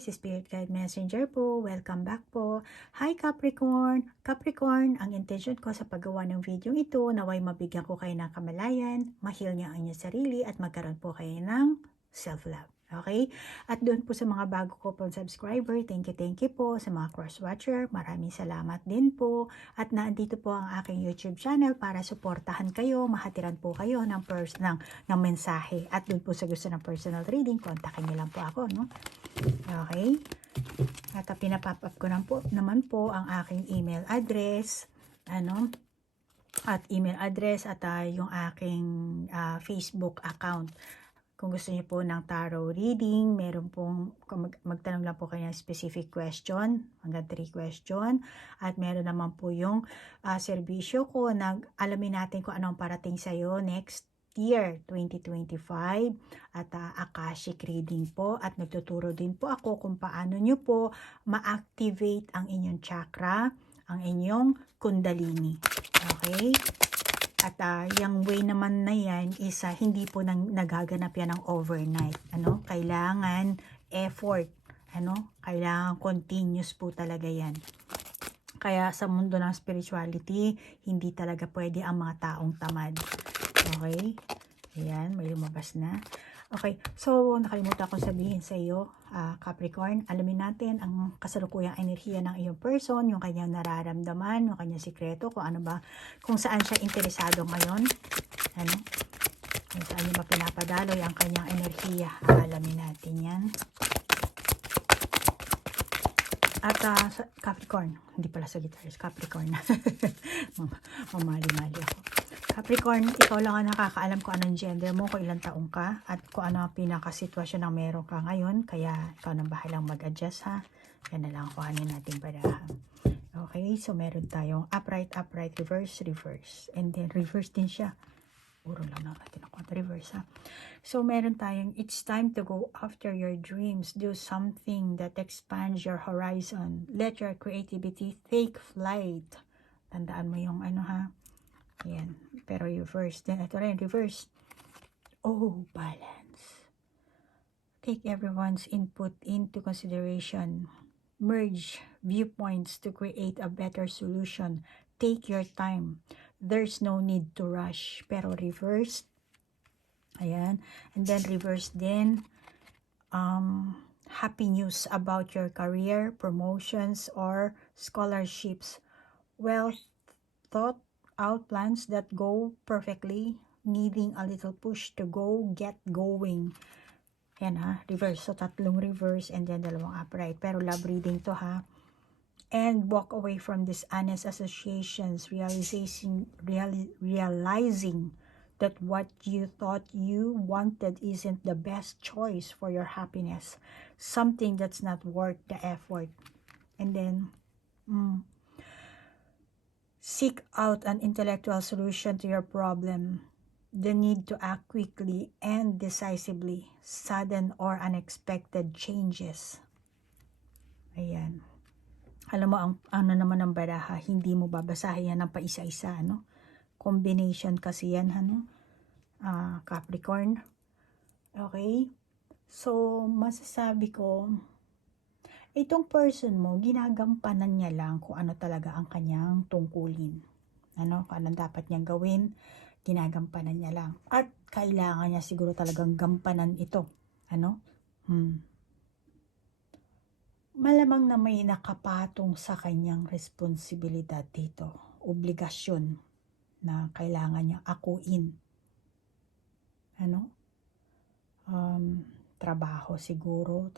guys, Spirit Guide Messenger po. Welcome back po. Hi Capricorn! Capricorn, ang intention ko sa paggawa ng video ito, naway mabigyan ko kayo ng kamalayan, ma-heal niyo ang inyong sarili at magkaroon po kayo ng self-love. Okay? At doon po sa mga bago ko pong subscriber, thank you po. Sa mga cross-watcher, maraming salamat din po. At nandito po ang aking YouTube channel para suportahan kayo, mahatiran po kayo ng mensahe. At doon po sa gusto ng personal reading, kontakin niyo lang po ako, no? Okay? At pinapop up ko naman po ang aking email address, at email address at yung aking Facebook account. Kung gusto niyo po ng tarot reading, meron pong, magtanong lang po kayo ng specific question, hanggang 3 question. At meron naman po yung serbisyo ko na alamin natin kung anong parating sa'yo next year, 2025. At Akashic reading po. At nagtuturo din po ako kung paano niyo po ma-activate ang inyong chakra, ang inyong kundalini. Okay? At yung way naman na yan is hindi po nagaganap yan ng overnight. Kailangan effort. Kailangan continuous po talaga yan. Kaya sa mundo ng spirituality, hindi talaga pwede ang mga taong tamad. Okay? Ayan, may lumabas na. Okay, so nakalimutan ko sabihin sa iyo, Capricorn, alamin natin ang kasalukuyang enerhiya ng iyong person, yung kanyang nararamdaman, yung kanyang sikreto, kung saan siya interesado ngayon, kung saan niya pinapadaloy ang kanyang enerhiya. Alamin natin yan. At Capricorn, hindi pala Sagittarius, Capricorn. Mamali-mali ako. Capricorn, ikaw lang ang nakakaalam kung anong gender mo, kung ilang taong ka, at kung ano ang pinakasitwasyon na meron ka ngayon. Kaya ikaw nang bahalang mag-adjust, ha. Yan na lang ang kuhanin natin barahan. Okay, so meron tayong upright, reverse, and then reverse din siya. Puro lang natin ako reverse, ha. So meron tayong, it's time to go after your dreams. Do something that expands your horizon. Let your creativity take flight. Tandaan mo yung ha. Ayan. Pero reverse din. Ito rin, reverse. Oh, balance. Take everyone's input into consideration. Merge viewpoints to create a better solution. Take your time. There's no need to rush. Pero reverse. Ayan. And then reverse din. Happy news about your career, promotions, or scholarships. Well thought out plans that go perfectly, needing a little push to get going. Yan ha, reverse. So, 3 reverse and then 2 upright. Pero love reading to ha. And walk away from dishonest associations, realizing that what you thought you wanted isn't the best choice for your happiness. Something that's not worth the effort. And then, seek out an intellectual solution to your problem. The need to act quickly and decisively. Sudden or unexpected changes. Ayan. Alam mo, ano naman ng baraha, hindi mo babasahin yan ng paisa-isa, Combination kasi yan, Capricorn. Okay? So, masasabi ko, itong person mo, ginagampanan niya lang kung ano talaga ang kanyang tungkulin. Kung anong dapat niyang gawin, ginagampanan niya lang. At kailangan niya siguro talagang gampanan ito. Malamang na may nakapatong sa kanyang responsibilidad dito. Obligasyon na kailangan niya akuin. Trabaho siguro,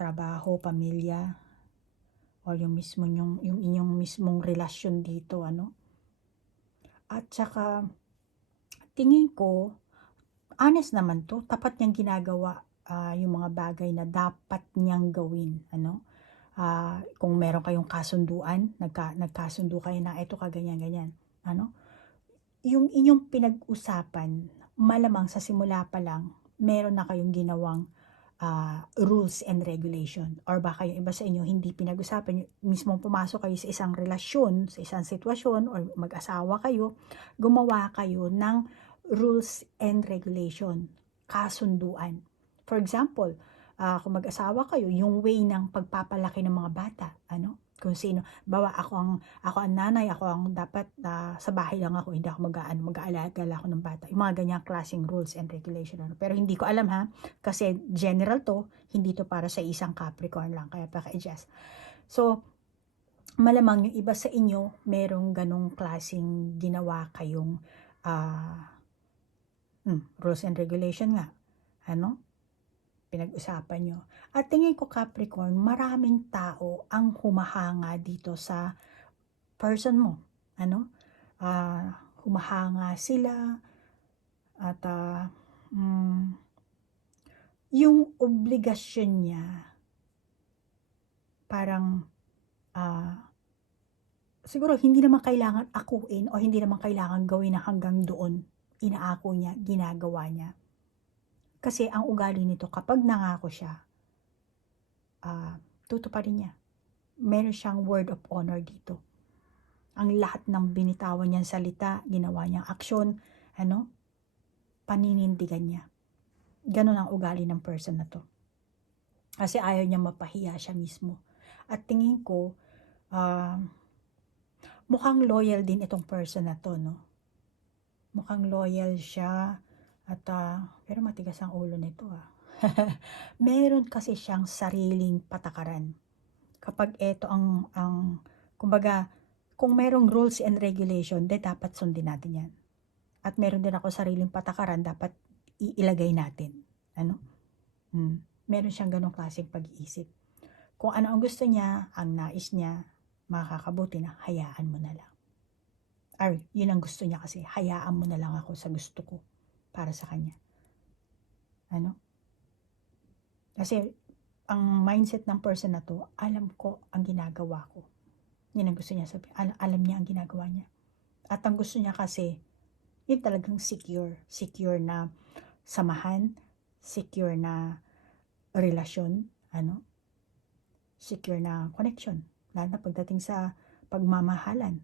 pamilya, o yung inyong mismong relasyon dito, At saka, tingin ko, honest naman to, tapat niyang ginagawa yung mga bagay na dapat niyang gawin, kung meron kayong kasunduan, nagkasundo kayo na ito ganyan, yung inyong pinag-usapan, malamang sa simula pa lang, meron na kayong ginawang rules and regulation, or baka yung iba sa inyo hindi pinag-usapan, mismong pumasok kayo sa isang relasyon, sa isang sitwasyon, or mag-asawa kayo, gumawa kayo ng rules and regulation, kasunduan. For example, kung mag-asawa kayo, yung way ng pagpapalaki ng mga bata, ano? Kung sino, bawa ako ang nanay, ako ang dapat sa bahay lang ako, hindi ako mag-aalaga ako ng bata. Yung mga ganyang klaseng rules and regulation. Ano? Pero hindi ko alam ha, kasi general to, hindi to para sa isang Capricorn lang, kaya paka-adjust. So, malamang yung iba sa inyo, merong ganong klaseng ginawa kayong rules and regulation nga. Ano? Pinag-usapan nyo. At tingin ko Capricorn, maraming tao ang humahanga dito sa person mo. Ano? Humahanga sila at yung obligasyon niya parang siguro hindi naman kailangan akuin o hindi naman kailangan gawin na hanggang doon inaako niya, ginagawa niya. Kasi ang ugali nito, kapag nangako siya, tutuparin niya. Meron siyang word of honor dito. Ang lahat ng binitawan niyang salita, ginawa niyang aksyon, paninindigan niya. Ganon ang ugali ng person na to. Kasi ayaw niya mapahiya siya mismo. At tingin ko, mukhang loyal din itong person na to, no? Mukhang loyal siya at pero matigas ang ulo nito Meron kasi siyang sariling patakaran. Kapag ito ang kumbaga, kung merong rules and regulation, dapat sundin natin yan. At meron din ako sariling patakaran, dapat ilagay natin. Ano? Meron siyang ganong klaseng pag-iisip. Kung ano ang gusto niya, ang nais niya, makakabuti na, hayaan mo na lang. Yun ang gusto niya kasi, hayaan mo na lang ako sa gusto ko para sa kanya. Ano? Kasi, ang mindset ng person na to, alam ko ang ginagawa ko. Yun ang gusto niya sabihin. Alam niya ang ginagawa niya. At ang gusto niya kasi, yun talagang secure. Secure na samahan, secure na relasyon, secure na connection. Lalo na pagdating sa pagmamahalan,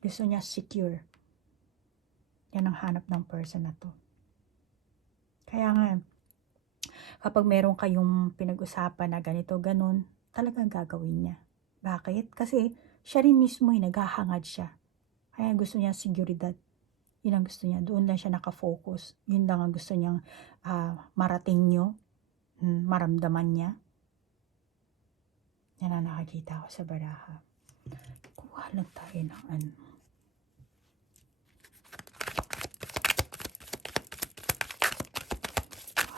gusto niya secure. Yan ang hanap ng person na to. Kaya nga, kapag meron kayong pinag-usapan na ganito, ganun, talagang gagawin niya. Bakit? Kasi siya rin mismo naghahangad siya. Kaya gusto niya seguridad. Yun ang gusto niya. Doon lang siya nakafocus. Yun lang ang gusto niyang marating nyo, maramdaman niya. Yan ang nakakita ko sa baraha. Kuha lang tayo ng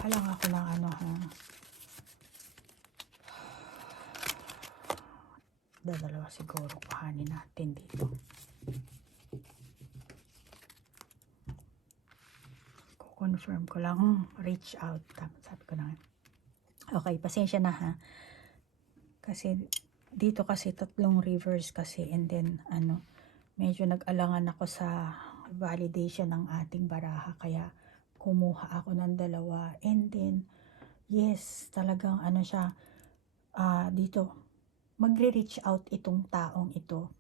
Lang ako ng dalawa siguro kuhanin natin dito. Confirm ko lang, reach out. Sabi ko na. Okay, pasensya na ha. Kasi dito kasi 3 rivers kasi, and then medyo nag-alangan ako sa validation ng ating baraha, kaya kumuha ako ng 2, and then yes, talagang siya dito magre-reach out itong taong ito.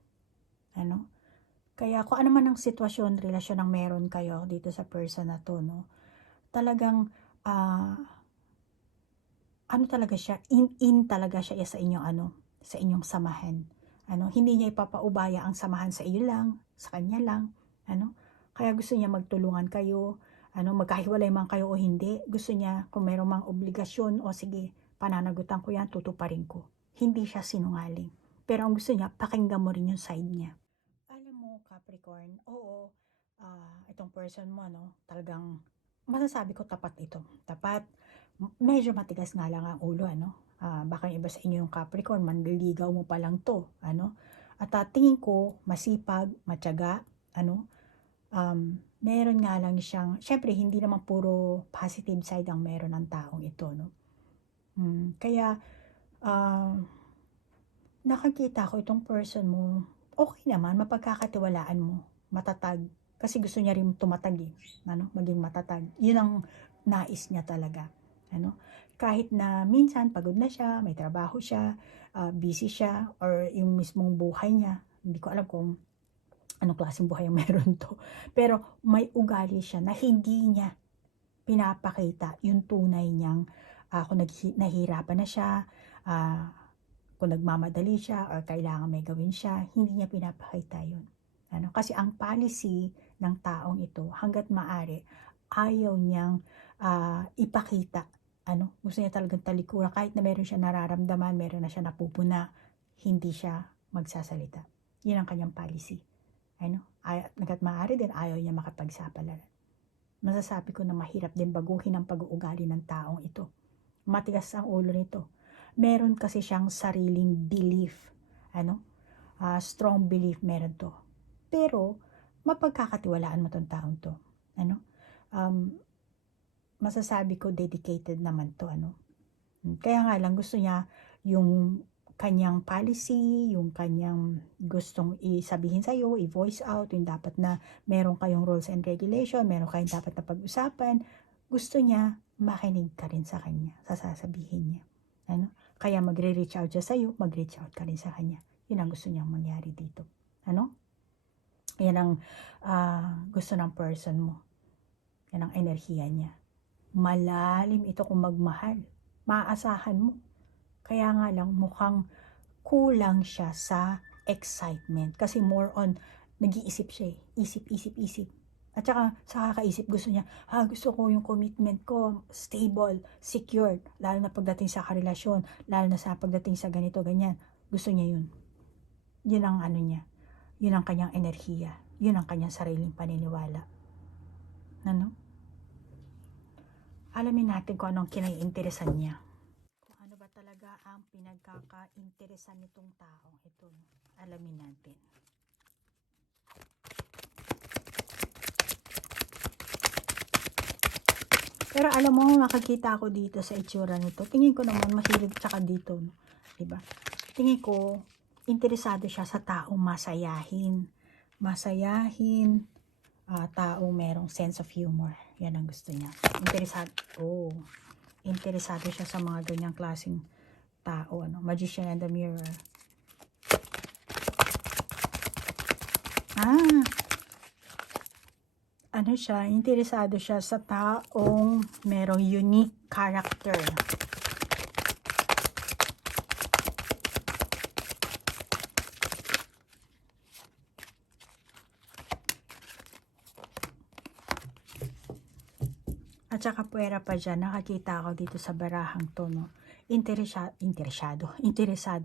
Kaya kung ano man ang sitwasyon, relasyon ang meron kayo dito sa person na to, talagang talaga siya, in talaga siya sa inyong sa inyong samahan. Hindi niya ipapaubaya ang samahan sa iyo lang, sa kanya lang, Kaya gusto niya magtulungan kayo, magkahiwalay man kayo o hindi, gusto niya kung mayroong mang obligasyon, o sige, pananagutan ko yan, tutuparin ko. Hindi siya sinungaling. Pero ang gusto niya, pakinggan mo rin yung side niya. Alam mo, Capricorn, oo, itong person mo, talagang masasabi ko tapat ito. Tapat, medyo matigas nga lang ang ulo, baka yung iba sa inyo yung Capricorn, manliligaw mo pa lang to, At tingin ko, masipag, matyaga, meron nga lang siyang, syempre, hindi naman puro positive side ang meron ng taong ito, Kaya, nakakita ko itong person mo, okay naman, mapagkakatiwalaan mo, matatag, kasi gusto niya rin tumatag maging matatag. Yun ang nais niya talaga. Kahit na minsan pagod na siya, may trabaho siya, busy siya, or yung mismong buhay niya, hindi ko alam kung anong klaseng buhay ang meron to. Pero may ugali siya na hindi niya pinapakita yung tunay niyang kung nahihirapan na siya, kung nagmamadali siya or kailangan may gawin siya, hindi niya pinapakita yun. Ano? Kasi ang policy ng taong ito, hanggat maaari, ayaw niyang ipakita. Ano? Gusto niya talagang talikuran. Kahit na meron siya nararamdaman, meron na siya napupuna, hindi siya magsasalita. Yun ang kanyang policy. Ano? Hanggat maaari din, ayaw niya makipagsapalaran. Masasabi ko na mahirap din baguhin ang pag-uugali ng taong ito. Matigas ang ulo nito. Meron kasi siyang sariling belief. Ano? Strong belief meron to. Pero, mapagkakatiwalaan mo tong taong to. Ano? Masasabi ko dedicated naman to. Ano? Kaya nga lang gusto niya yung kanyang policy, yung kanyang gustong isabihin sa'yo, i-voice out, yung dapat na meron kayong rules and regulation, meron kayong dapat na pag-usapan. Gusto niya makinig ka rin sa kanya, sa sasabihin niya. Ano? Kaya magre-reach out siya sa'yo, mag-reach out ka rin sa kanya. Yun ang gusto niyang mangyari dito. Ano? Yan ang gusto ng person mo. Yan ang enerhiya niya. Malalim ito kung magmahal. Maaasahan mo. Kaya nga lang mukhang kulang siya sa excitement. Kasi more on, nag-iisip siya eh. Isip. At saka sa kakaisip gusto niya, gusto ko yung commitment ko, stable, secured. Lalo na pagdating sa karelasyon, lalo na sa pagdating sa ganito, ganyan. Gusto niya yun. Yun ang ano niya. Yun ang kanyang enerhiya. Yun ang kanyang sariling paniniwala. Ano? Alamin natin kung anong kinaiinteresan niya. Kung ano ba talaga ang pinagkakainteresan nitong taong ito. Alamin natin. Pero alam mo, nakakita ako dito sa itsura nito. Tingin ko naman mahilig tsaka dito. No? Diba? Tingin ko, interesado siya sa taong masayahin. Masayahin, taong merong sense of humor. Yan ang gusto niya. Interesado siya sa mga ganyang klaseng tao. Ano? Magician and the Mirror. Ano siya? Interesado siya sa taong merong unique character. At saka puwera pa dyan, nakakita ako dito sa barahang to, no? Interesado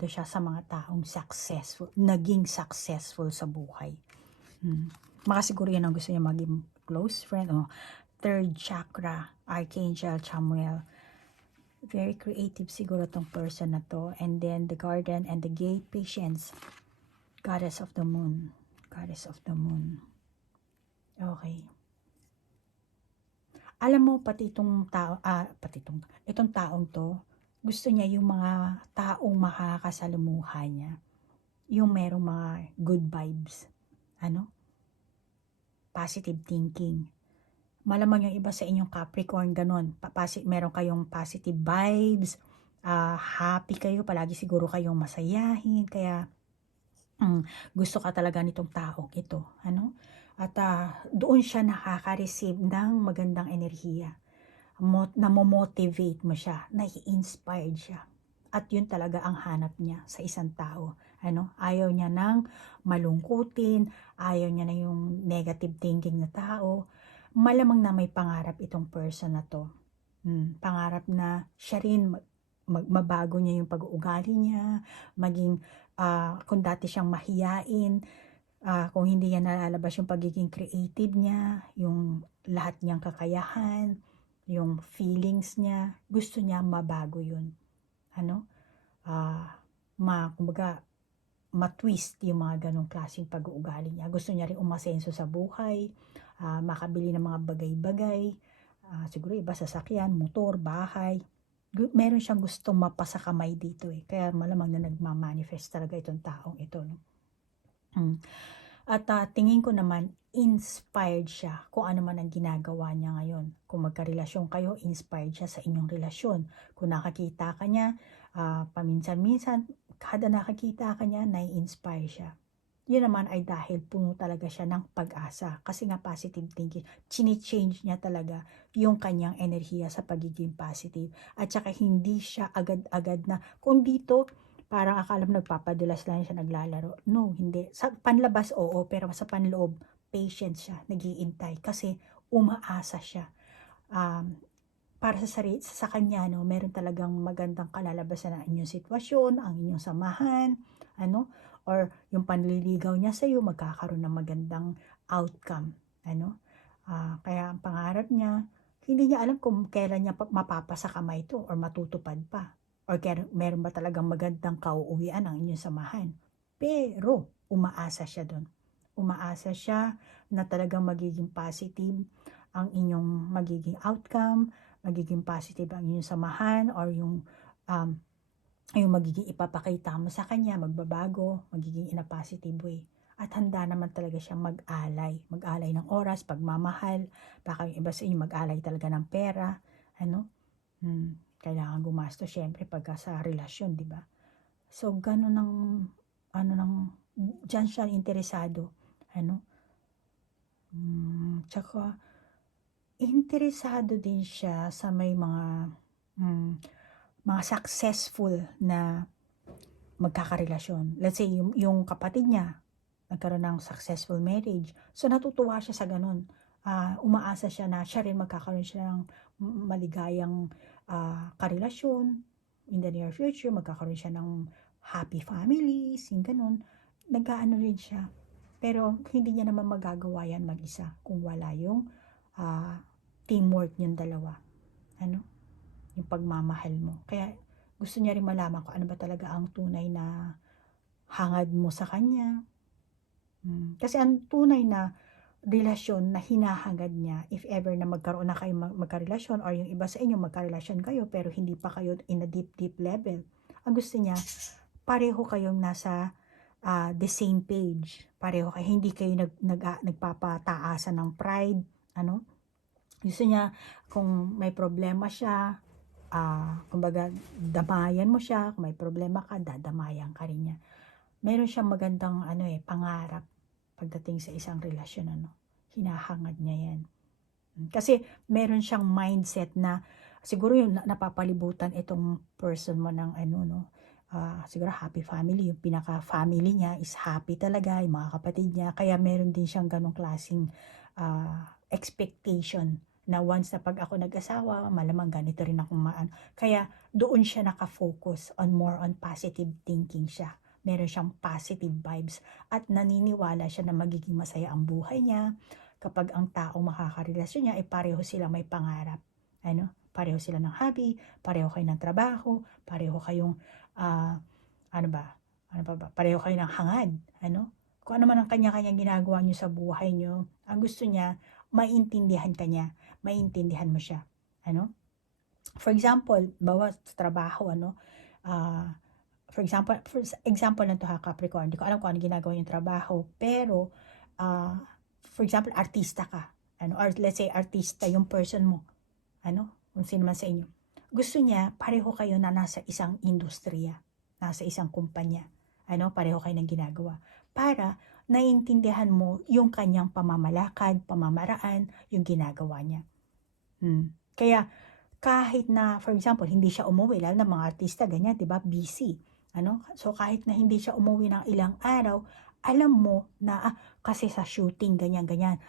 siya sa mga taong successful, naging successful sa buhay. Makasiguro yan ang gusto niya maging close friend. Third chakra, Archangel Chamuel. Very creative siguro tong person na to. And then the Garden and the Gate, Patience. Goddess of the Moon. Goddess of the Moon. Okay. Alam mo, itong taong to, gusto niya yung mga taong makakasalumuha niya. Yung merong mga good vibes. Ano? Positive thinking. Malamang yung iba sa inyong Capricorn, ganun. Meron kayong positive vibes, happy kayo, palagi siguro kayong masayahin, kaya gusto ka talaga nitong taong ito. Ano? At doon siya nakaka-receive ng magandang enerhiya. Namo-motivate mo siya, nai-inspired siya. At yun talaga ang hanap niya sa isang tao. Ano? Ayaw niya ng malungkutin, ayaw niya na yung negative thinking na tao. Malamang na may pangarap itong person na to. Pangarap na siya rin mabago niya yung pag-uugali niya, maging kung dati siyang mahiyain, kung hindi niya nalalabas yung pagiging creative niya, yung lahat niyang kakayahan, yung feelings niya, gusto niya mabago yun. Ano? Kumbaga, matwist yung mga ganong klaseng pag-uugali niya. Gusto niya rin umasenso sa buhay, makabili ng mga bagay-bagay, siguro iba sasakyan, motor, bahay. Meron siyang gustong mapasakamay dito eh. Kaya malamang na nagmamanifest talaga itong taong ito. No? At tingin ko naman, inspired siya kung ano man ang ginagawa niya ngayon. Kung magkarelasyon kayo, inspired siya sa inyong relasyon. Kung nakakita ka niya, paminsan-minsan, kada nakakita ka niya, nai-inspire siya. Yun naman ay dahil puno talaga siya ng pag-asa. Kasi nga positive thinking, chini-change niya talaga yung kanyang enerhiya sa pagiging positive. At saka hindi siya agad-agad na, kung dito, parang akala mo nagpapadulas lang siya, naglalaro. No, hindi. Sa panlabas, oo, pero sa panloob, patient siya, nag-iintay. Kasi umaasa siya. Um, para sa kanya, no, meron talagang magandang kalalabasan ang inyong sitwasyon, ang inyong samahan, ano, or yung panliligaw niya sa iyo magkakaroon ng magandang outcome, ano. Kaya ang pangarap niya, hindi niya alam kung kailan niya mapapasa kamay ito or matutupad pa. Or meron ba talagang magandang kauuwian ang inyong samahan. Pero, umaasa siya doon. Umaasa siya na talagang magiging positive ang inyong magiging outcome, magiging positive ang inyong samahan or um, yung magiging ipapakita mo sa kanya, magbabago, magiging in a positive way. At handa naman talaga siyang mag-alay ng oras, pagmamahal, baka yung iba sa inyo mag-alay talaga ng pera, ano, kailangan gumastos syempre pagka sa relasyon, di ba? So, ganun ang, dyan siya interesado, ano, tsaka, interesado din siya sa may mga successful na magkakarelasyon. Let's say, yung kapatid niya, nagkaroon ng successful marriage. So, natutuwa siya sa ganun. Umaasa siya na siya rin magkakaroon siya ng maligayang karelasyon in the near future. Magkakaroon siya ng happy families, yung ganun. Nag-aano rin siya. Pero, hindi niya naman magagawa yan mag-isa kung wala yung teamwork yung dalawa. Ano? Yung pagmamahal mo. Kaya gusto niya rin malaman kung ano ba talaga ang tunay na hangad mo sa kanya. Kasi ang tunay na relasyon na hinahangad niya, if ever na magkaroon na kayo magkarelasyon or yung iba sa inyo magkarelasyon kayo pero hindi pa kayo in a deep level, ang gusto niya, pareho kayong nasa the same page. Pareho kayo, hindi kayo nagpapataasan ng pride, ano? Gusto niya, kung may problema siya, kumbaga, damayan mo siya. Kung may problema ka, dadamayan ka rin niya. Meron siyang magandang pangarap pagdating sa isang relasyon. Hinahangad niya yan. Kasi meron siyang mindset na siguro yung napapalibutan itong person mo ng siguro happy family. Yung pinaka-family niya is happy talaga, yung mga kapatid niya. Kaya meron din siyang ganong klaseng expectation na once na pag ako nag-asawa, malamang ganito rin akong Kaya doon siya nakafocus more on positive thinking siya. Meron siyang positive vibes at naniniwala siya na magiging masaya ang buhay niya kapag ang taong makakarelasyon niya ay pareho sila may pangarap. Pareho sila ng hobby, pareho kayo ng trabaho, pareho kayong pareho kayo ng hangad. Kung ano man ang kanya-kanyang ginagawa niyo sa buhay niyo, ang gusto niya, maintindihan ka niya, maintindihan mo siya. For example, bawa sa trabaho, for example lang to ha, Capricorn, hindi ko alam kung ano ginagawa yung trabaho, pero, for example, artista ka, or let's say, artista yung person mo, kung sino man sa inyo. Gusto niya, pareho kayo na nasa isang industriya, nasa isang kumpanya, pareho kayo ng ginagawa, para naiintindihan mo yung kanyang pamamalakad, pamamaraan, yung ginagawa niya. Kaya, kahit na, for example, hindi siya umuwi, lalo na mga artista, ganyan, diba, busy. So, kahit na hindi siya umuwi ng ilang araw, alam mo na, kasi sa shooting, ganyan,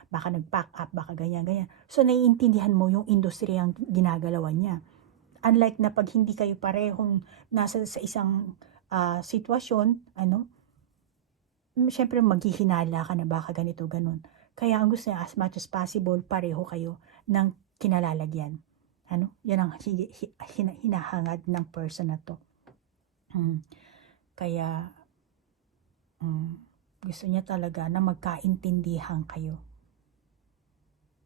baka nag-pack up, baka ganyan. So, naiintindihan mo yung industriyang ginagalawan niya. Unlike na pag hindi kayo parehong nasa sa isang sitwasyon, syempre maghihinala ka na baka ganito, ganun. Kaya ang gusto niya, as much as possible, pareho kayo ng kinalalagyan. Yan ang hinahangad ng person na to. Kaya, gusto niya talaga na magkaintindihan kayo.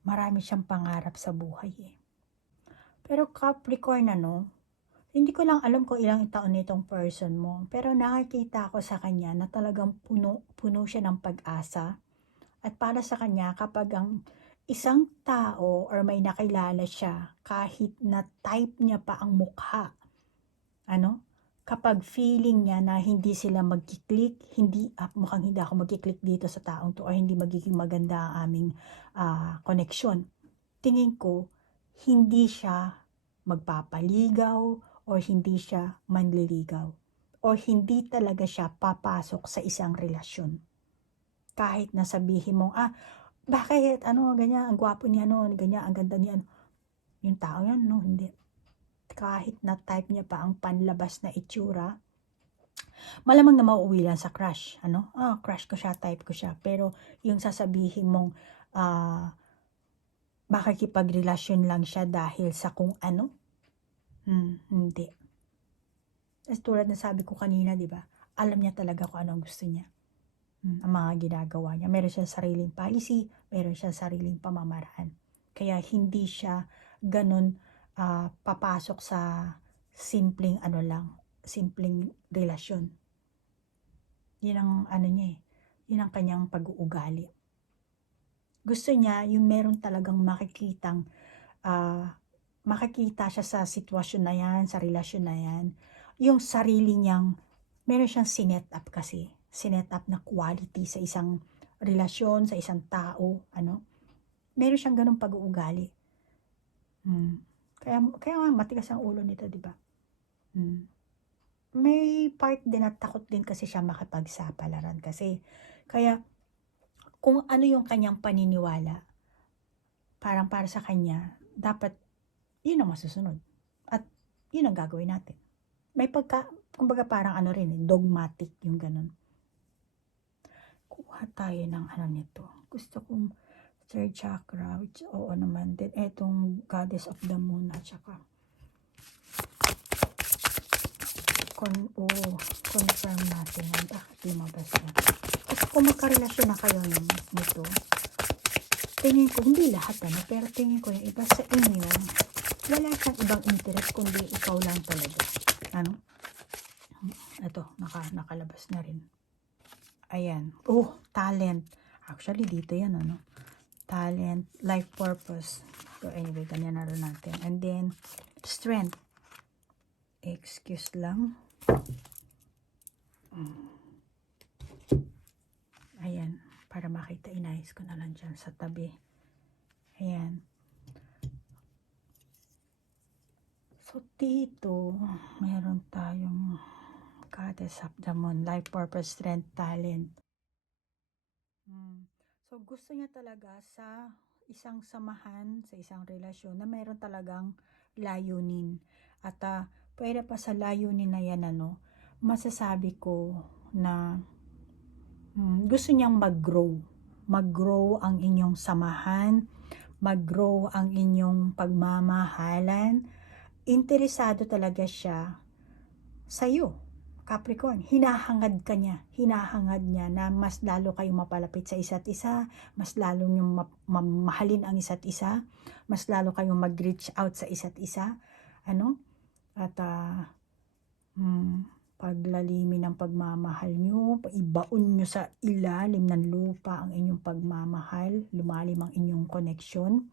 Marami siyang pangarap sa buhay eh. Pero Capricorn, hindi ko lang alam kung ilang taon nitong person mo. Pero nakikita ko sa kanya na talagang puno siya ng pag-asa. At para sa kanya, kapag ang isang tao or may nakilala siya, kahit na type niya pa ang mukha, kapag feeling niya na hindi sila magkiklik, mukhang hindi ako magkiklik dito sa taong to, o hindi magiging maganda ang aming connection, tingin ko, hindi siya magpapaligaw o hindi siya manliligaw o hindi talaga siya papasok sa isang relasyon. Kahit na sabihin mo, bakit, ganyan, ang gwapo niya, ganyan, ang ganda niya, yung tao yan, hindi. Kahit na type niya pa ang panlabas na itsura, malamang na mauuwi lang sa crush, crush ko siya, type ko siya, pero yung sasabihin mong, makikipagrelasyon lang siya dahil sa kung ano, hindi. As tulad na sabi ko kanina, di ba? Alam niya talaga kung ano ang gusto niya. Ang mga ginagawa niya. Meron siyang sariling policy, meron siyang sariling pamamaraan. Kaya hindi siya ganun papasok sa simpleng simpleng relasyon. Yun ang niya Yun ang kanyang pag-uugali. Gusto niya yung meron talagang makikita siya sa sitwasyon na yan, sa relasyon na yan, yung sarili niyang, meron siyang sinet up kasi, sinet up na quality sa isang relasyon, sa isang tao, meron siyang ganung pag-uugali. Kaya matigas ang ulo nito, di ba? May part din at takot din kasi siya makipagsapalaran kasi. Kaya, kung ano yung kanyang paniniwala, parang para sa kanya, dapat, yun ang masusunod. At, yun ang gagawin natin. May kumbaga parang dogmatic yung ganun. Kuha tayo ng nito. Gusto kong third chakra, which, oo naman din, etong goddess of the moon, at saka, confirm natin yan, bakit lumabas yan. Kasi kung magkarelasyon na kayo nito, tingin ko, hindi lahat pero tingin ko yung iba sa inyo, wala siyang ibang interest, kundi ikaw lang talaga. Ito, nakalabas na rin. Ayan. Talent. Actually, dito yan, talent, life purpose. So, anyway, ganyan na rin natin. And then, strength. Excuse lang. Ayan. Para makita, inayos ko na lang dyan sa tabi. Ayan. So, dito, meron tayong goddess of the moon, life purpose, strength, talent. So, gusto niya talaga sa isang samahan, sa isang relasyon na mayroon talagang layunin. At pwede pa sa layunin na yan, masasabi ko na gusto niyang mag-grow. Mag-grow ang inyong samahan, mag-grow ang inyong pagmamahalan. Interesado talaga siya sa'yo, Capricorn. Hinahangad niya na mas lalo kayong mapalapit sa isa't isa, mas lalo niyong mamahalin ang isa't isa, mas lalo kayong mag-reach out sa isa't isa, at paglalimin ng pagmamahal niyo, ibaon niyo sa ilalim ng lupa ang inyong pagmamahal, lumalim ang inyong connection,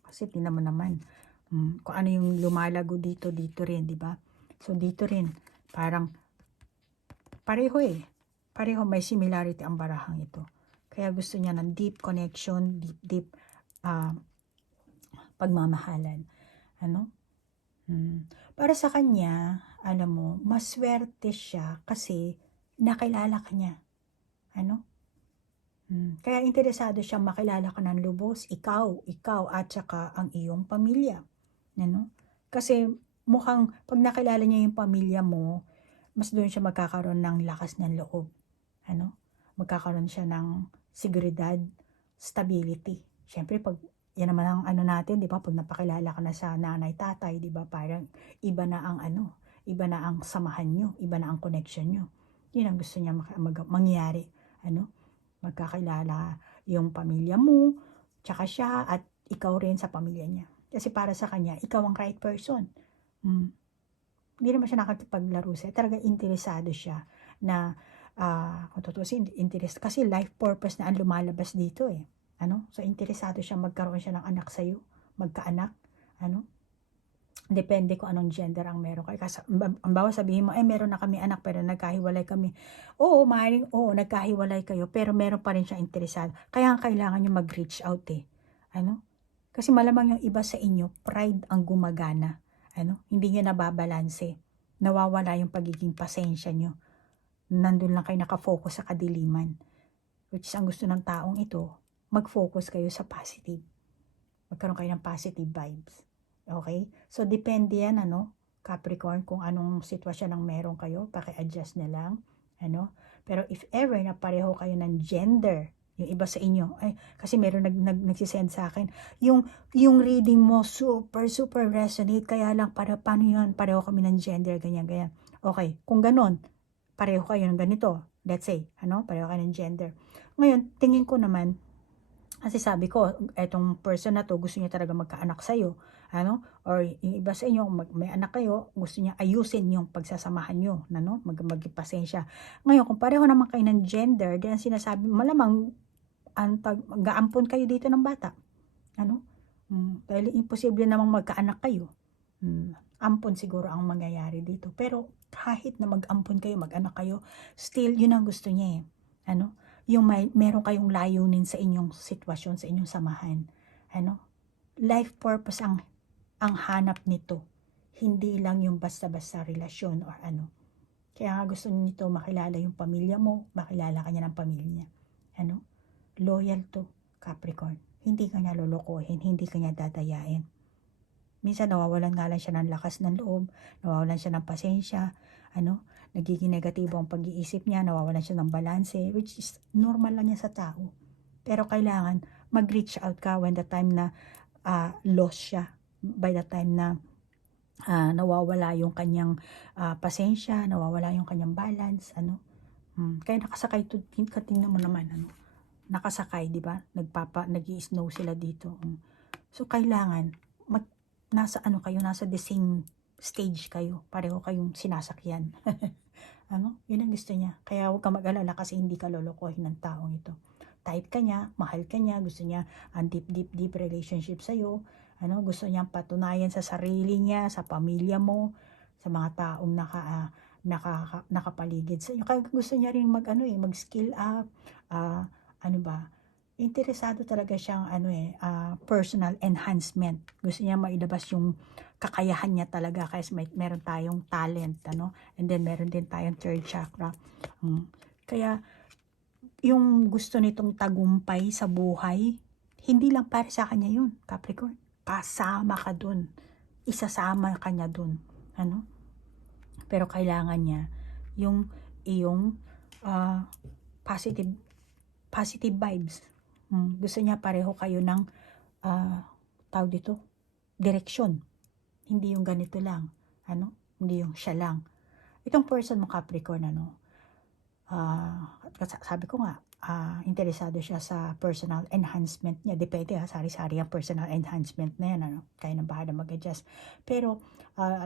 kasi tingnan mo naman, kung ano yung lumalago dito rin, di ba? So, dito rin, parang, pareho may similarity ang barahang ito. Kaya gusto niya ng deep connection, deep pagmamahalan. Para sa kanya, alam mo, maswerte siya kasi nakilala ka niya. Kaya interesado siya makilala ka ng lubos, ikaw, at saka ang iyong pamilya. Kasi mukhang pag nakilala niya yung pamilya mo, mas doon siya magkakaroon ng lakas ng loob. Magkakaroon siya ng seguridad, stability. Siyempre, pag yan naman ang natin, di ba? Pag napakilala ka na sa nanay, tatay, di ba? Parang iba na ang samahan nyo, iba na ang connection nyo. Yun ang gusto niya mangyari. Magkakilala yung pamilya mo, tsaka siya, at ikaw rin sa pamilya niya. Kasi para sa kanya, ikaw ang right person. Hindi naman siya nakakipaglaro sa'yo. Talaga interesado siya na, kung tutusin, interest. Kasi life purpose na ang lumalabas dito eh. So, interesado siya magkaroon siya ng anak sa'yo. Magkaanak. Depende kung anong gender ang meron kayo. Kasi, ang bawa sabihin mo, meron na kami anak pero nagkahiwalay kami. Oo, maaaring, oo, nagkahiwalay kayo pero meron pa rin siya interesado. Kaya kailangan nyo mag-reach out eh. Ano? Kasi malamang yung iba sa inyo, pride ang gumagana. Ano? Hindi nyo nababalanse. Nawawala yung pagiging pasensya nyo. Nandun lang kayo nakafocus sa kadiliman. Which is ang gusto ng taong ito, mag-focus kayo sa positive. Magkaroon kayo ng positive vibes. Okay? So, depende yan, Capricorn, kung anong sitwasyon ang meron kayo, paki-adjust na lang, Pero if ever na pareho kayo ng gender, yung iba sa inyo, kasi meron nagsisend sa akin, yung reading mo, super resonate, kaya lang, paano yun, pareho kami ng gender, ganyan. Okay, kung ganon, pareho kayo ng ganito, let's say, pareho kayo ng gender. Ngayon, tingin ko naman, kasi sabi ko, etong person na to, gusto niya talaga magkaanak sa'yo, or yung iba sa inyo, may anak kayo, gusto niya ayusin yung pagsasamahan nyo, magpasensya. Ngayon, kung pareho naman kayo ng gender, then sinasabi, malamang, mag-aampon kayo dito ng bata, dahil imposible namang magkaanak kayo, ampon siguro ang mangyayari dito. Pero kahit na mag-ampon kayo, mag-anak kayo, still yun ang gusto niya yung meron kayong layunin sa inyong sitwasyon, sa inyong samahan. Life purpose ang hanap nito. Hindi lang yung basta-basta relasyon or Kaya nga gusto nito makilala yung pamilya mo, makilala ka niya ng pamilya niya. Loyal to, Capricorn. Hindi ka niya lolokohin, hindi ka niya dadayain. Minsan nawawalan nga lang siya ng lakas ng loob, nawawalan siya ng pasensya, nagiging negatibo ang pag-iisip niya, nawawalan siya ng balanse, which is normal lang niya sa tao. Pero kailangan mag-reach out ka when the time na lost siya, by the time na nawawala yung kanyang pasensya, nawawala yung kanyang balance, Kaya nakasakay, tingnan mo naman, nakasakay, di ba? Nag-i-snow sila dito. So, kailangan, nasa the same stage kayo, pareho kayong sinasakyan. Yun ang gusto niya. Kaya huwag ka mag-alala kasi hindi ka lolokohin ng taong ito. Type ka niya, mahal ka niya, gusto niya ang deep relationship sa'yo. Gusto niya patunayan sa sarili niya, sa pamilya mo, sa mga taong nakapaligid sa iyo. Kaya gusto niya rin mag-skill up, interesado talaga siyang personal enhancement. Gusto niya mailabas yung kakayahan niya talaga kasi meron tayong talent, and then meron din tayong third chakra. Kaya yung gusto nitong tagumpay sa buhay, hindi lang para sa kanya yun, Capricorn. Kasama ka dun. Isasama ka niya dun. Pero kailangan niya yung iyong positive vibes. Gusto niya pareho kayo ng tawag dito, direksyon. Hindi yung ganito lang. Hindi yung siya lang. Itong person mo, Capricorn, sabi ko nga, interesado siya sa personal enhancement niya. Depende sari-sari ang personal enhancement na yan, kaya nang bahala mag-adjust. Pero,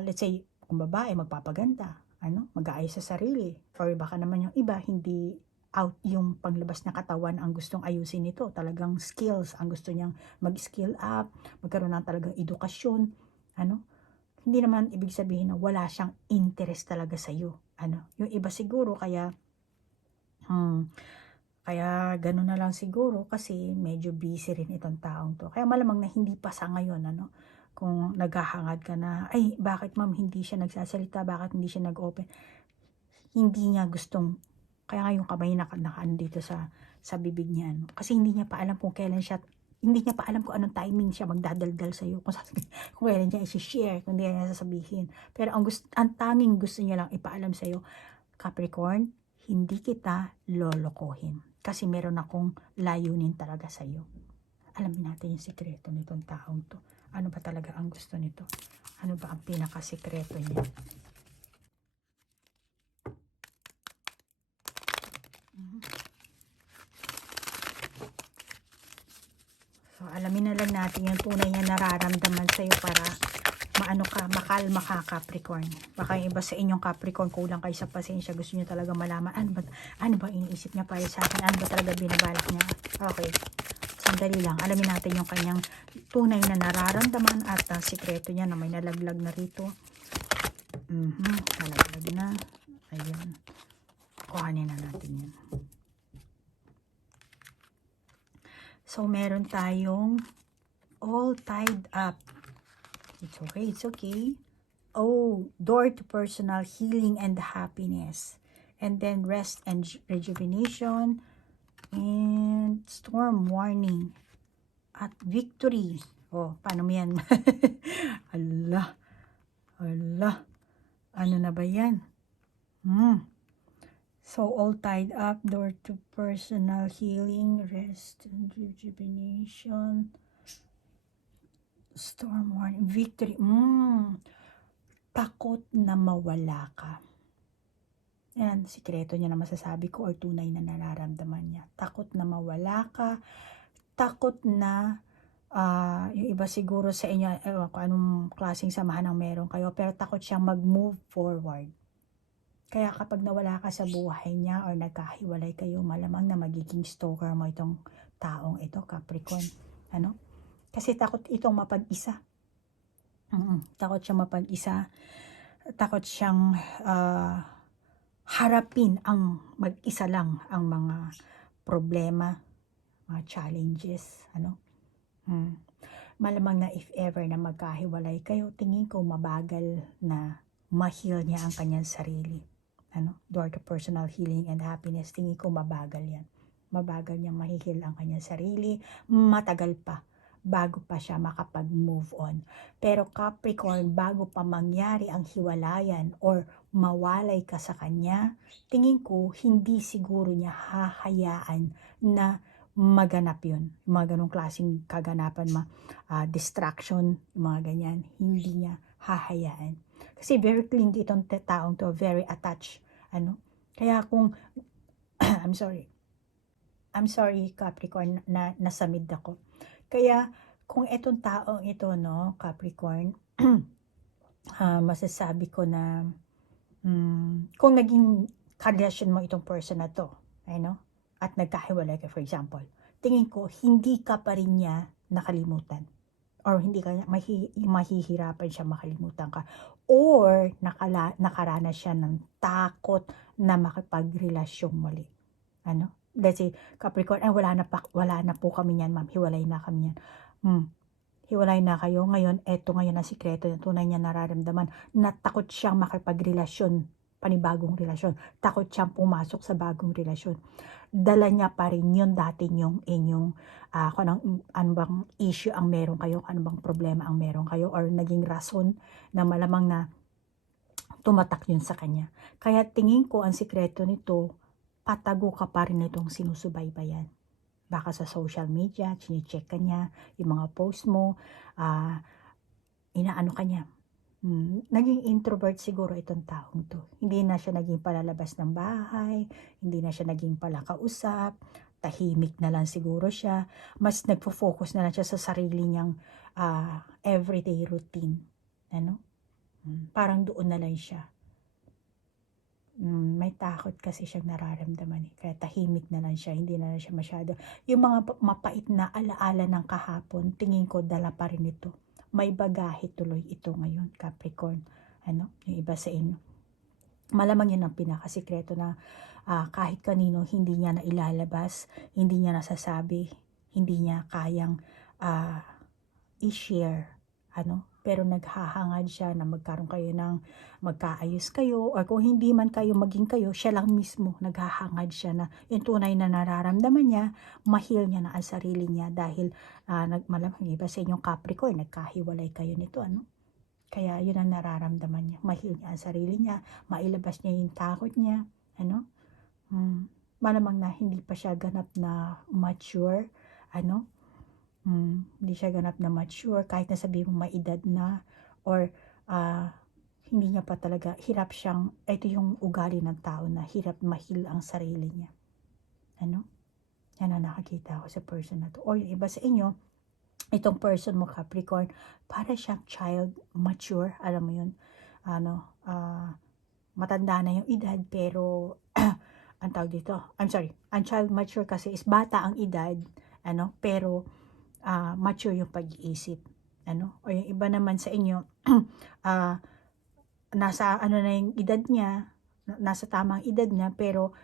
let's say, kung babae, magpapaganda, mag-aayos sa sarili, or baka naman yung iba, hindi out yung panglabas na katawan ang gustong ayusin nito. Talagang skills, ang gusto niyang mag-skill up, magkaroon ng talagang edukasyon, Hindi naman ibig sabihin na wala siyang interest talaga sa iyo. Yung iba siguro kaya gano'n na lang siguro kasi medyo busy rin itong taong to. Kaya malamang na hindi pa sa ngayon, kung naghahangad ka na, ay, bakit ma'am hindi siya nagsasalita, bakit hindi siya nag-open? Hindi niya gustong, kaya nga yung kamay naka dito sa bibig niya, kasi hindi niya pa alam kung kailan siya, hindi niya pa alam kung anong timing siya magdadaldal sa iyo, kung kailan niya i-share, kung hindi niya sasabihin. Pero ang tanging gusto niya lang ipaalam sa iyo, Capricorn, hindi kita lolokohin. Kasi meron akong layunin talaga sa iyo. Alamin natin yung sikreto nitong taong to. Ano ba talaga ang gusto nito? Ano ba ang pinakasikreto niya? So, alamin na lang natin yung tunay niya nararamdaman sa iyo para makalma ka, Capricorn. Baka yung iba sa inyong Capricorn, kulang kayo sa pasensya. Gusto niyo talaga malaman, ano ba iniisip niya para sa akin? Ano ba talaga binabalak niya? Okay. So, sandali lang. Alamin natin yung kanyang tunay na nararamdaman at sikreto niya na may nalaglag na rito. Nalaglag na. Ayan. Kuhanin na natin yan. So, meron tayong all tied up. It's okay, it's okay. Oh, door to personal healing and happiness. And then rest and rejuvenation. And storm warning. At victory. Oh, paano mo yan? Allah. Allah. Ano na ba yan? So, all tied up, door to personal healing, rest and rejuvenation, storm warning, victory. Takot na mawala ka. Yan, sikreto niya na masasabi ko or tunay na nararamdaman niya. Takot na mawala ka, takot na, yung iba siguro sa inyo, kung anong klaseng samahan ang meron kayo, pero takot siyang mag-move forward. Kaya kapag nawala ka sa buhay niya or nagkahiwalay kayo, malamang na magiging stalker mo itong taong ito, Capricorn. Ano? Kasi takot itong mapag-isa. Takot siyang mapag-isa. Takot siyang harapin ang mag-isa lang ang mga problema, mga challenges. Ano? Malamang na if ever na magkahiwalay kayo, tingin ko mabagal na ma-heal niya ang kanyang sarili. Ano, door to personal healing and happiness, tingin ko mabagal yan. Mabagal niyang mahihil ang kanyang sarili, matagal pa, bago pa siya makapag-move on. Pero Capricorn, bago pa mangyari ang hiwalayan or mawalay ka sa kanya, tingin ko hindi siguro niya hahayaan na maganap yun. Mga ganong klaseng kaganapan, distraction, mga ganyan, hindi niya hahayaan. Kasi very clingy itong taong to, very attached. Ano? Kaya kung, I'm sorry Capricorn, na nasamid ako. Kaya kung itong taong ito, no, Capricorn, masasabi ko na, kung naging karelasyon mo itong person na to, ano, at nagkahiwalay ka, for example, tingin ko, hindi ka pa rin niya nakalimutan. Or hindi ka mahihirapan siya makalimutan ka. Or nakaranas siya ng takot na makipagrelasyon muli. Ano? Let's say, Capricorn, wala na po kami niyan, ma'am. Hiwalay na kami niyan. Hiwalay na kayo. Ngayon, eto ngayon ang sikreto, yung tunay niya nararamdaman, na takot siyang makipagrelasyon, panibagong relasyon. Takot siyang pumasok sa bagong relasyon. Dala niya pa rin yun dati yung inyong, kung ano bang issue ang meron kayo, ano bang problema ang meron kayo, or naging rason na malamang na tumatak yun sa kanya. Kaya tingin ko ang sikreto nito, patago ka pa rin itong sinusubaybayan. Baka sa social media, chine-check ka niya, yung mga post mo, inaano ka niya. Naging introvert siguro itong taong to. Hindi na siya naging palalabas ng bahay, hindi na siya naging palakausap, tahimik na lang siguro siya. Mas nagfo-focus na lang siya sa sarili niyang everyday routine. Ano? Parang doon na lang siya. May takot kasi siyang nararamdaman. Kaya tahimik na lang siya, hindi na lang siya masyado. Yung mga mapait na alaala ng kahapon, tingin ko dala pa rin ito. May bagahe tuloy ito ngayon, Capricorn. Ano? Yung iba sa inyo. Malamang yun ang pinakasikreto na kahit kanino hindi niya na ilalabas, hindi niya nasasabi, hindi niya kayang i-share. Ano? Pero naghahangad siya na magkaroon kayo ng magkaayos kayo, or kung hindi man kayo maging kayo, siya lang mismo naghahangad siya na yung tunay na nararamdaman niya, ma-heal niya na ang sarili niya dahil malamang iba sa inyong Capricorn, nagkahiwalay kayo nito, ano? Kaya yun ang nararamdaman niya, ma-heal niya ang sarili niya, mailabas niya yung takot niya, ano? Malamang na hindi pa siya ganap na mature, ano? Hindi siya ganap na mature, kahit na sabihin mo may edad na, or hindi niya pa talaga, hirap siyang, ito yung ugali ng tao na hirap mahil ang sarili niya. Ano? Yan ang nakakita ko sa person na to. Or yung iba sa inyo, itong person mo, Capricorn, para siyang child, mature, alam mo yun, ano, matanda na yung edad, pero, ang tawag dito, ang child mature kasi is bata ang edad, ano, pero mature yung pag-iisip, ano, o yung iba naman sa inyo, nasa ano na yung edad niya, nasa tamang edad niya, pero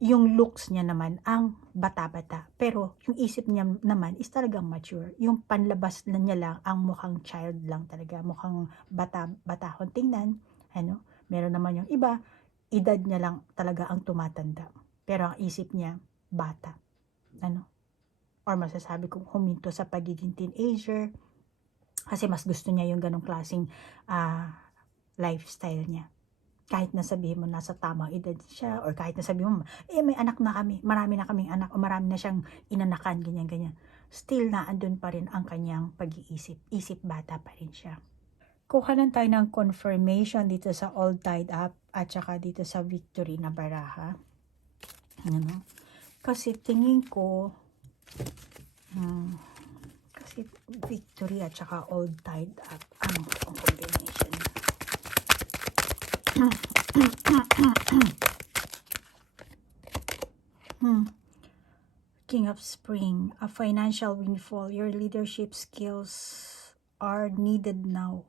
yung looks niya naman ang bata-bata. Pero yung isip niya naman is talagang mature. Yung panlabas na niya lang ang mukhang child lang talaga. Mukhang bata-batahon tingnan. Ano? Meron naman yung iba, edad niya lang talaga ang tumatanda. Pero ang isip niya, bata. Ano? Or masasabi kong huminto sa pagiging teenager. Kasi mas gusto niya yung ganong klaseng lifestyle niya. Kahit na sabihin mo nasa tamang edad siya, or kahit na sabihin mo, may anak na kami, marami na kaming anak, o marami na siyang inanakan, ganyan-ganyan. Still na andun pa rin ang kanyang pag-iisip. Isip bata pa rin siya. Kuha lang tayo ng confirmation dito sa All Tied Up at saka dito sa Victory na baraha. Ano? Kasi tingin ko, kasi Victory at saka All Tied Up ang combination. King of Spring, a financial windfall. Your leadership skills are needed now.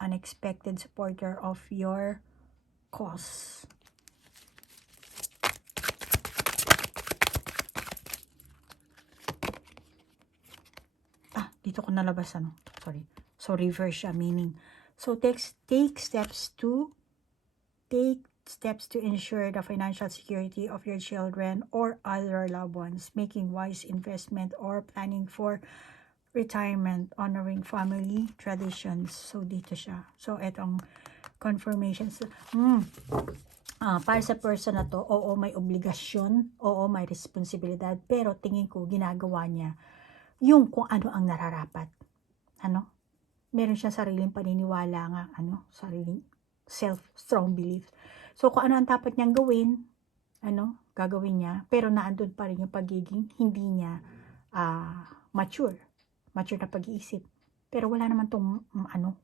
Unexpected supporter of your cause. Dito ko nalabas ano. Sorry. So reverse siya, meaning. So take steps to ensure the financial security of your children or other loved ones, making wise investment or planning for retirement, honoring family traditions. So dito siya. So etong confirmations. Para sa person na to, oo, may obligasyon, oo, may responsibilidad, pero tingin ko ginagawa niya yung kung ano ang nararapat. Ano? Meron siya sariling paniniwala nga, ano, sariling strong belief. So, kung ano ang dapat niyang gawin, ano, gagawin niya, pero naandun pa rin yung pagiging hindi niya mature na pag-iisip. Pero wala naman tong,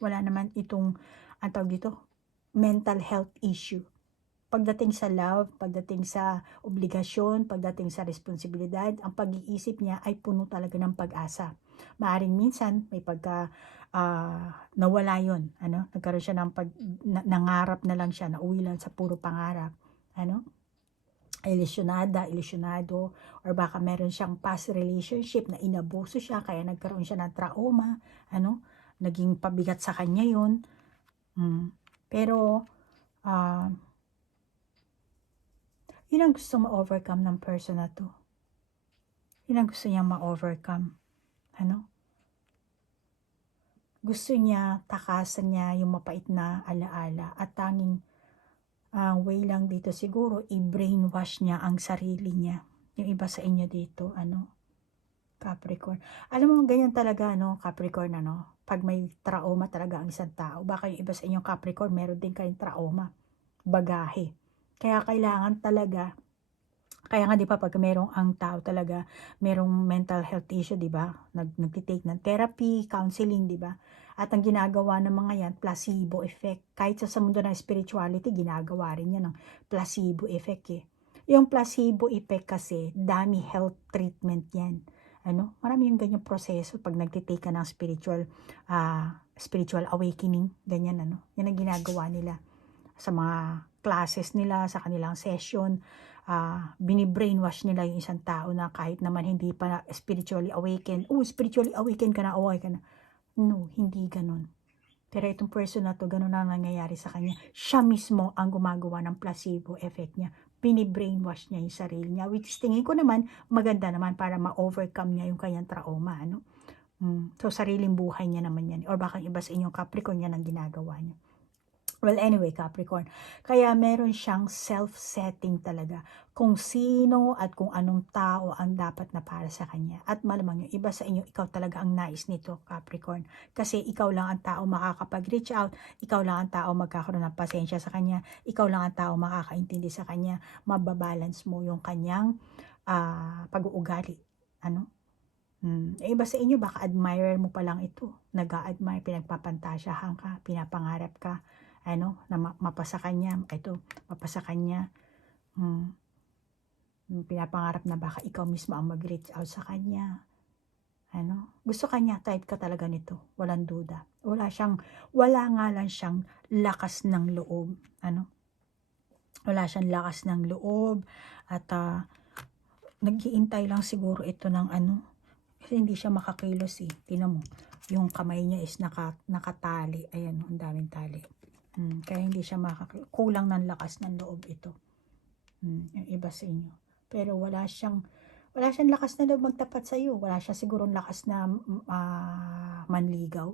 wala naman itong, ang tawag dito, mental health issue. Pagdating sa love, pagdating sa obligasyon, pagdating sa responsibilidad, ang pag-iisip niya ay puno talaga ng pag-asa. Maaring minsan, may nawala yun, ano, nagkaroon siya ng nangarap na lang siya, nauwi lang sa puro pangarap, ano, ilusyonado, or baka meron siyang past relationship na inabuso siya, kaya nagkaroon siya ng trauma, ano, naging pabigat sa kanya yun. Pero, yun ang gusto ma-overcome ng person na to. Yun ang gusto niya ma-overcome. Ano? Gusto niya, takasan niya yung mapait na alaala, at tanging way lang dito siguro, i-brainwash niya ang sarili niya. Yung iba sa inyo dito, ano, Capricorn. Alam mo, ganyan talaga, no, Capricorn, ano, pag may trauma talaga ang isang tao, baka yung iba sa inyong Capricorn, meron din kayong trauma, bagahe. Kaya kailangan talaga, kaya nga di ba pag merong ang tao talaga, merong mental health issue, di ba? Nagtitake ng therapy, counseling, di ba? At ang ginagawa ng mga yan, placebo effect. Kahit sa mundo ng spirituality, ginagawa rin yan ng placebo effect eh. Yung placebo effect kasi, dami health treatment yan. Ano? Marami yung ganyang proseso pag nagtitake ka ng spiritual awakening, ganyan ano. Yan ang ginagawa nila sa mga classes nila, sa kanilang session. Bini-brainwash nila yung isang tao na kahit naman hindi pa spiritually awakened. Spiritually awakened ka na, okay ka na. No, hindi ganun. Pero itong person na to, ganun na nangyayari sa kanya. Siya mismo ang gumagawa ng placebo effect niya. Bini-brainwash niya yung sarili niya. Which is tingin ko naman, maganda naman para ma-overcome niya yung kanyang trauma. Ano? So, sariling buhay niya naman yan. Or baka iba sa inyong Capricorn, yan ang ginagawa niya. Well, anyway, Capricorn, kaya meron siyang self-setting talaga kung sino at kung anong tao ang dapat na para sa kanya. At malamang yung iba sa inyo, ikaw talaga ang nais nito, Capricorn. Kasi ikaw lang ang tao makakapag-reach out, ikaw lang ang tao magkakaroon ng pasensya sa kanya, ikaw lang ang tao makakaintindi sa kanya, mababalance mo yung kanyang pag-uugali. Ano? Iba sa inyo, baka admirer mo pa lang ito. Nag-a-admire, pinagpapantasyahan ka, pinapangarap ka, ano, na mapasa kanya, ito, mapasa kanya. Pinapangarap na baka ikaw mismo ang mag-reach out sa kanya. Ano? Gusto kanya, type ka talaga nito. Walang duda. Wala nga lang siyang lakas ng loob. Ano? Wala siyang lakas ng loob. At nag-iintay lang siguro ito ng ano. Kasi hindi siya makakilos eh. Tingnan mo. Yung kamay niya is nakatali. Ayan, ang daming tali. Kaya hindi siya kulang ng lakas ng loob ito. Yung iba sa inyo. Pero wala siyang lakas na loob magtapat sa iyo. Wala siya siguro lakas na manligaw.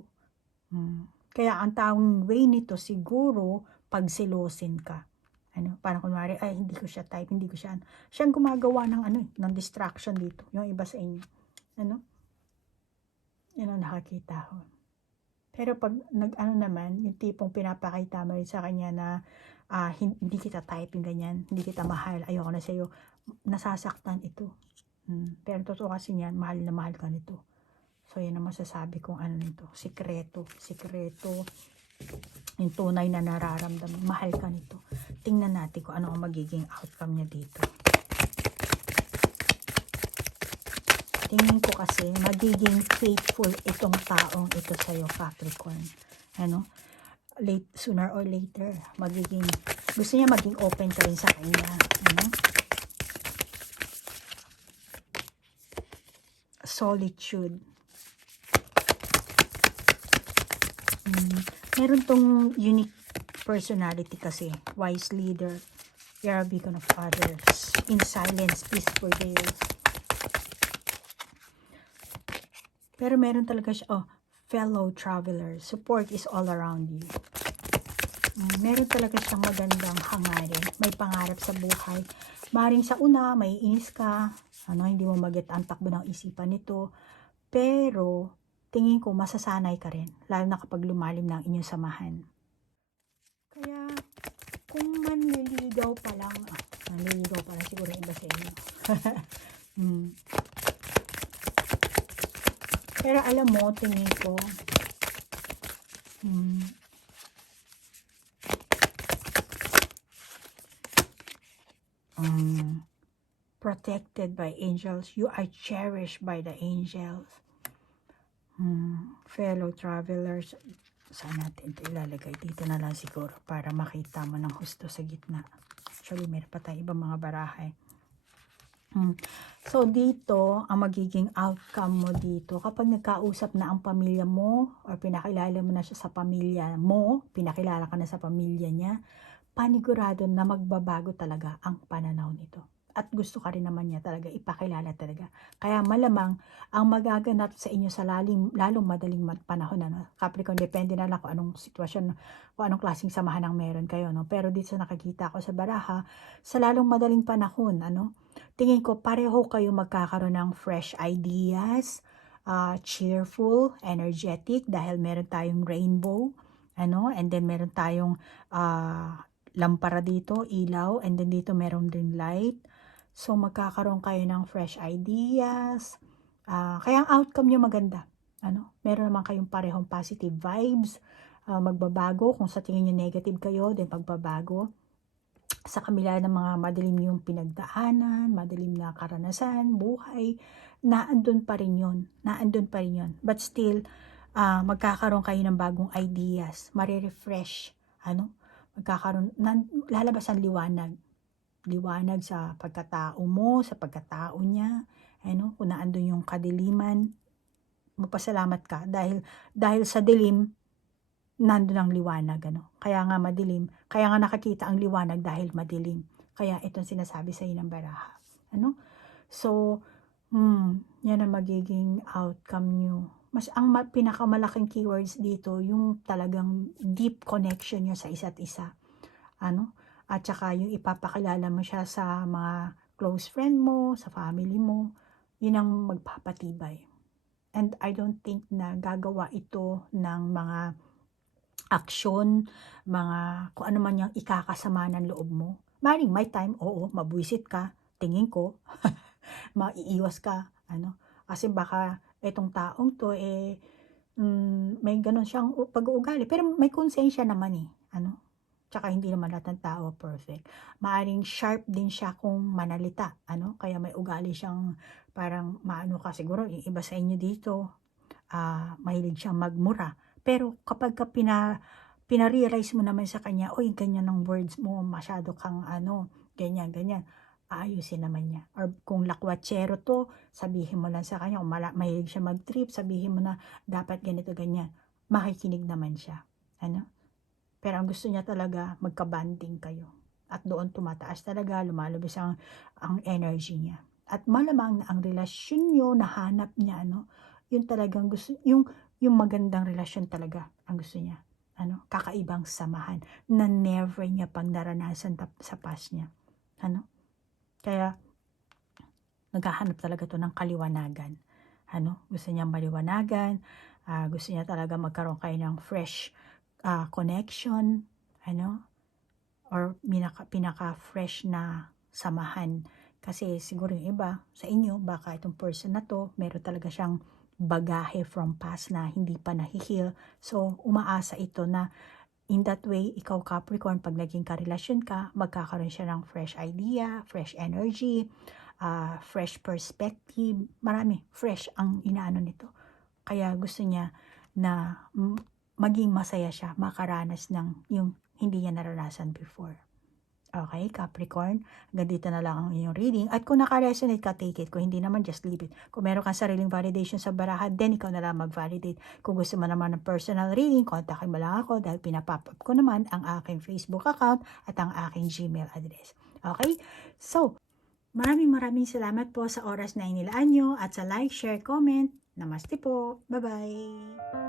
Kaya ang tawang way nito siguro pagselosin ka. Ano, parang kunwari, ay hindi ko siya type, hindi ko siya siyang gumagawa ng ng distraction dito, yung iba sa inyo. Ano? Yan ang nakakita ko. Pero pag naman, yung tipong pinapakita mo rin sa kanya na hindi kita typing ganyan, hindi kita mahal, ayoko na sa'yo, nasasaktan ito. Pero totoo kasi niyan, mahal na mahal ka nito. So, yan ang masasabi kong ano nito, sikreto, yung tunay na nararamdaman, mahal ka nito. Tingnan natin kung ano ang magiging outcome niya dito. Tingin ko kasi magiging faithful itong taong ito sa'yo, Capricorn. Ano? Sooner or later, gusto niya maging open ka rin sa kanya. Ano? Solitude. Meron tong unique personality kasi. Wise leader. You're a beacon of others. In silence, peace prevails. Pero meron talaga siya, fellow traveler. Support is all around you. Meron talaga siyang magandang hangarin. May pangarap sa buhay. Maring sa una, may inis ka. Hindi mo mag-get ang takbo ng isipan nito. Pero, tingin ko, masasanay ka rin. Lalo na kapag lumalim ng inyong samahan. Kaya, kung manliligaw pa lang siguro iba sa inyo. Pero alam mo, tingin ko, protected by angels. You are cherished by the angels. Fellow travelers. Saan natin ito ilalagay? Dito na lang siguro para makita mo ng husto sa gitna. Actually, meron pa tayo ibang mga barahay. So, dito, ang magiging outcome mo dito, kapag nagkausap na ang pamilya mo, or pinakilala mo na siya sa pamilya mo, pinakilala ka na sa pamilya niya, panigurado na magbabago talaga ang pananaw nito. At gusto ka rin naman niya talaga, ipakilala talaga. Kaya malamang, ang magaganap sa inyo sa lalong madaling panahon, Capricorn, depende na lang kung anong sitwasyon, kung anong klaseng samahan ang meron kayo, Pero dito sa nakikita ko sa baraha, sa lalong madaling panahon, tingin ko pareho kayo magkakaroon ng fresh ideas, cheerful, energetic, dahil meron tayong rainbow, and then meron tayong lampara dito, ilaw, and then dito meron din light. So, magkakaroon kayo ng fresh ideas. Kaya ang outcome nyo maganda. Meron naman kayong parehong positive vibes. Magbabago. Kung sa tingin nyo negative kayo, then pagbabago. Sa kamila ng mga madilim yung pinagdaanan, madilim na karanasan, buhay, naandun pa rin yun. But still, magkakaroon kayo ng bagong ideas. Marirefresh. Lalabas ang liwanag sa pagkatao mo, sa pagkatao niya, kung naandun yung kadiliman, magpasalamat ka dahil sa dilim nandun ang liwanag, kaya nga madilim, kaya nga nakakita ang liwanag dahil madilim. Kaya itong sinasabi sa inyo ng baraha, So, yan ang magiging outcome nyo. Ang pinakamalaking keywords dito, yung talagang deep connection nyo sa isa't isa. At saka yung ipapakilala mo siya sa mga close friend mo, sa family mo, yun ang magpapatibay. And I don't think na gagawa ito ng mga aksyon, kung ano man yung ikakasama ng loob mo. Maring may time, oo, mabuisit ka, tingin ko, maiiwas ka, kasi baka itong taong to, may ganun siyang pag-uugali, pero may konsensya naman Tsaka hindi naman lahat ng tao perfect. Maaring sharp din siya kung manalita, ano? Kaya may ugali siyang parang maano ka siguro, yung iba sa inyo dito, mahilig siyang magmura. Pero kapag ka pina-realize mo naman sa kanya, "Uy, ganyan ang words mo, masyado kang ano, ganyan, ganyan." Aayusin naman niya. Or kung lakwatsero 'to, sabihin mo lang sa kanya, kung mahilig siya mag-trip, sabihin mo na, "Dapat ganito, ganyan." Makikinig naman siya, ano? Pero ang gusto niya talaga magka-bonding kayo. At doon tumataas talaga, lumalabas ang energy niya. At malamang na ang relasyon niyo na hanap niya, ano, yun talagang gusto, yung magandang relasyon talaga ang gusto niya. Ano, kakaibang samahan na never niya pang naranasan sa past niya. Ano? Kaya naghahanap talaga 'to ng kaliwanagan. Ano, gusto niya maliwanagan, gusto niya talaga magkaroon kayo ng fresh connection, ano, or pinaka-fresh na samahan. Kasi siguro yung iba sa inyo, baka itong person na 'to, meron talaga siyang bagahe from past na hindi pa nahi-heal. So, umaasa ito na in that way, ikaw Capricorn, pag naging karelasyon ka, magkakaroon siya ng fresh idea, fresh energy, fresh perspective, marami, fresh ang inaano nito. Kaya gusto niya na maging masaya siya, makaranas ng yung hindi niya naranasan before. Okay, Capricorn, hanggang dito na lang ang inyong reading. At kung naka-resonate ka, take it. Kung hindi naman, just leave it. Kung meron kang sariling validation sa barahan, then ikaw na lang mag-validate. Kung gusto mo naman ng personal reading, kontakin mo lang ako dahil pinapop up ko naman ang aking Facebook account at ang aking Gmail address. Okay? So, maraming salamat po sa oras na inilaan nyo at sa like, share, comment. Namaste po. Bye-bye.